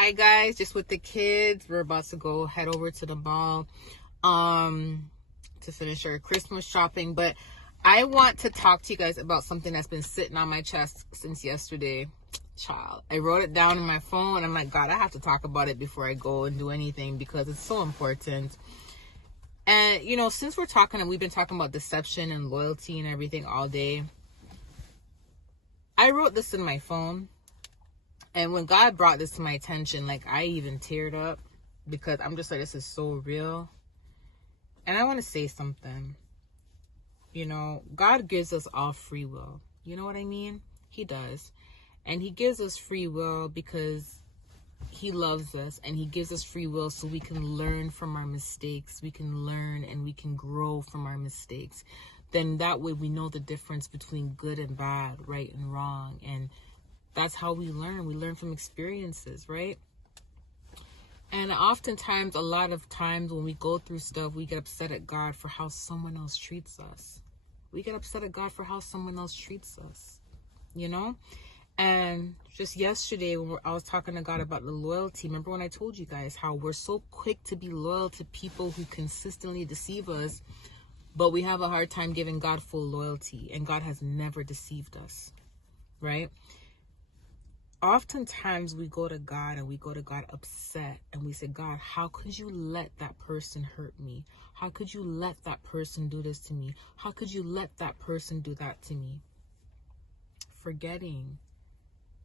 Hi guys, just with the kids. We're about to go head over to the mall to finish our Christmas shopping. But I want to talk to you guys about something that's been sitting on my chest since yesterday. Child, I wrote it down in my phone. I'm like, God, I have to talk about it before I go and do anything because it's so important. And since we've been talking about deception and loyalty and everything all day. I wrote this in my phone. And when God brought this to my attention, like, I even teared up because I'm just like, this is so real. And I want to say something. God gives us all free will. You know what I mean? He does. And he gives us free will because he loves us, and he gives us free will so we can learn from our mistakes. We can learn and we can grow from our mistakes. Then that way we know the difference between good and bad, right and wrong. And that's how we learn. We learn from experiences, right? And oftentimes, a lot of times when we go through stuff, we get upset at God for how someone else treats us. We get upset at God for how someone else treats us, And just yesterday, when I was talking to God about the loyalty, remember when I told you guys how we're so quick to be loyal to people who consistently deceive us, but we have a hard time giving God full loyalty, and God has never deceived us, right? Oftentimes we go to God and we go to God upset and we say, God, how could you let that person hurt me? How could you let that person do this to me? How could you let that person do that to me? Forgetting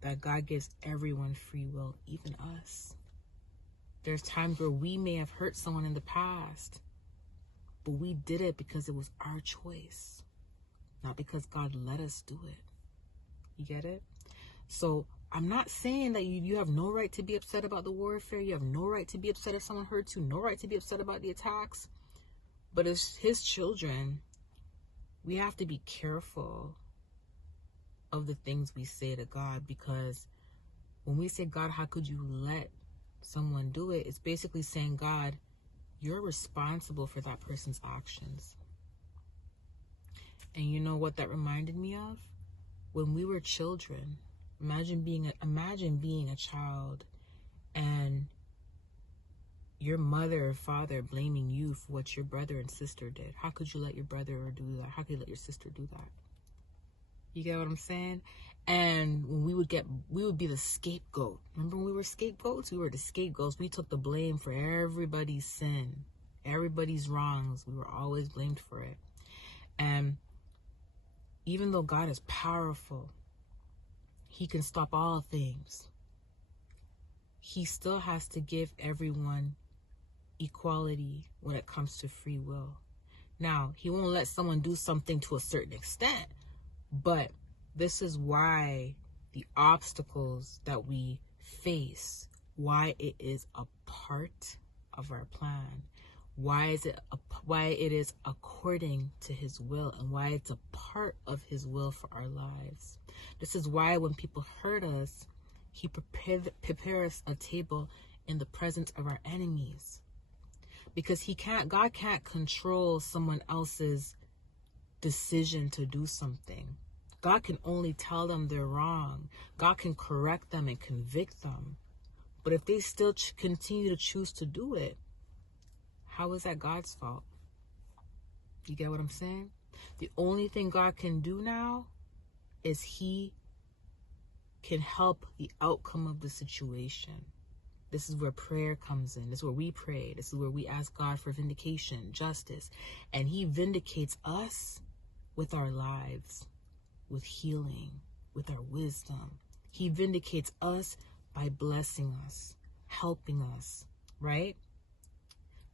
that God gives everyone free will, even us. There's times where we may have hurt someone in the past, but we did it because it was our choice, not because God let us do it. You get it? So I'm not saying that you have no right to be upset about the warfare. You have no right to be upset if someone hurts you. No right to be upset about the attacks. But as his children, we have to be careful of the things we say to God, because when we say, God, how could you let someone do it? It's basically saying, God, you're responsible for that person's actions. And you know what that reminded me of? When we were children. Imagine being a child and your mother or father blaming you for what your brother and sister did. How could you let your brother do that? How could you let your sister do that? You get what I'm saying? And when we would be the scapegoat. Remember when we were scapegoats? We were the scapegoats. We took the blame for everybody's sin, everybody's wrongs. We were always blamed for it. And even though God is powerful, he can stop all things. He still has to give everyone equality when it comes to free will. Now, he won't let someone do something to a certain extent, but this is why the obstacles that we face, why it is a part of our plan, why it is according to his will, and why it's a part of his will for our lives. This is why when people hurt us, he prepares a table in the presence of our enemies. Because God can't control someone else's decision to do something. God can only tell them they're wrong. God can correct them and convict them. But if they still continue to choose to do it, how is that God's fault? You get what I'm saying? The only thing God can do now is he can help the outcome of the situation. This is where prayer comes in. This is where we pray. This is where we ask God for vindication, justice. And he vindicates us with our lives, with healing, with our wisdom. He vindicates us by blessing us, helping us, right?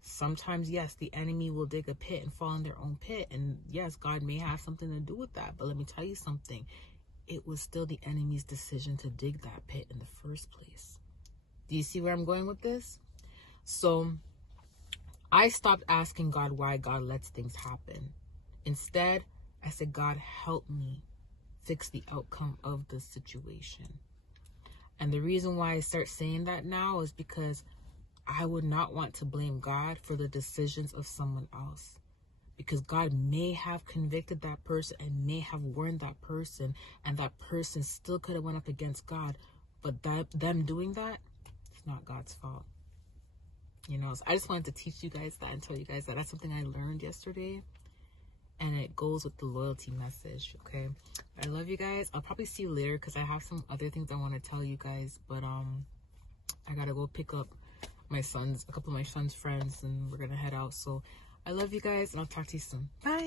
Sometimes, yes, the enemy will dig a pit and fall in their own pit. And yes, God may have something to do with that. But let me tell you something. It was still the enemy's decision to dig that pit in the first place. Do you see where I'm going with this? So I stopped asking God why God lets things happen. Instead, I said, God, help me fix the outcome of the situation. And the reason why I start saying that now is because I would not want to blame God for the decisions of someone else. Because God may have convicted that person and may have warned that person, and that person still could have went up against God. But them doing that, it's not God's fault. You know, so I just wanted to teach you guys that and tell you guys that that's something I learned yesterday. And it goes with the loyalty message, okay? I love you guys. I'll probably see you later because I have some other things I want to tell you guys. But I gotta go pick up a couple of my son's friends, and we're gonna head out. So I love you guys, and I'll talk to you soon. Bye.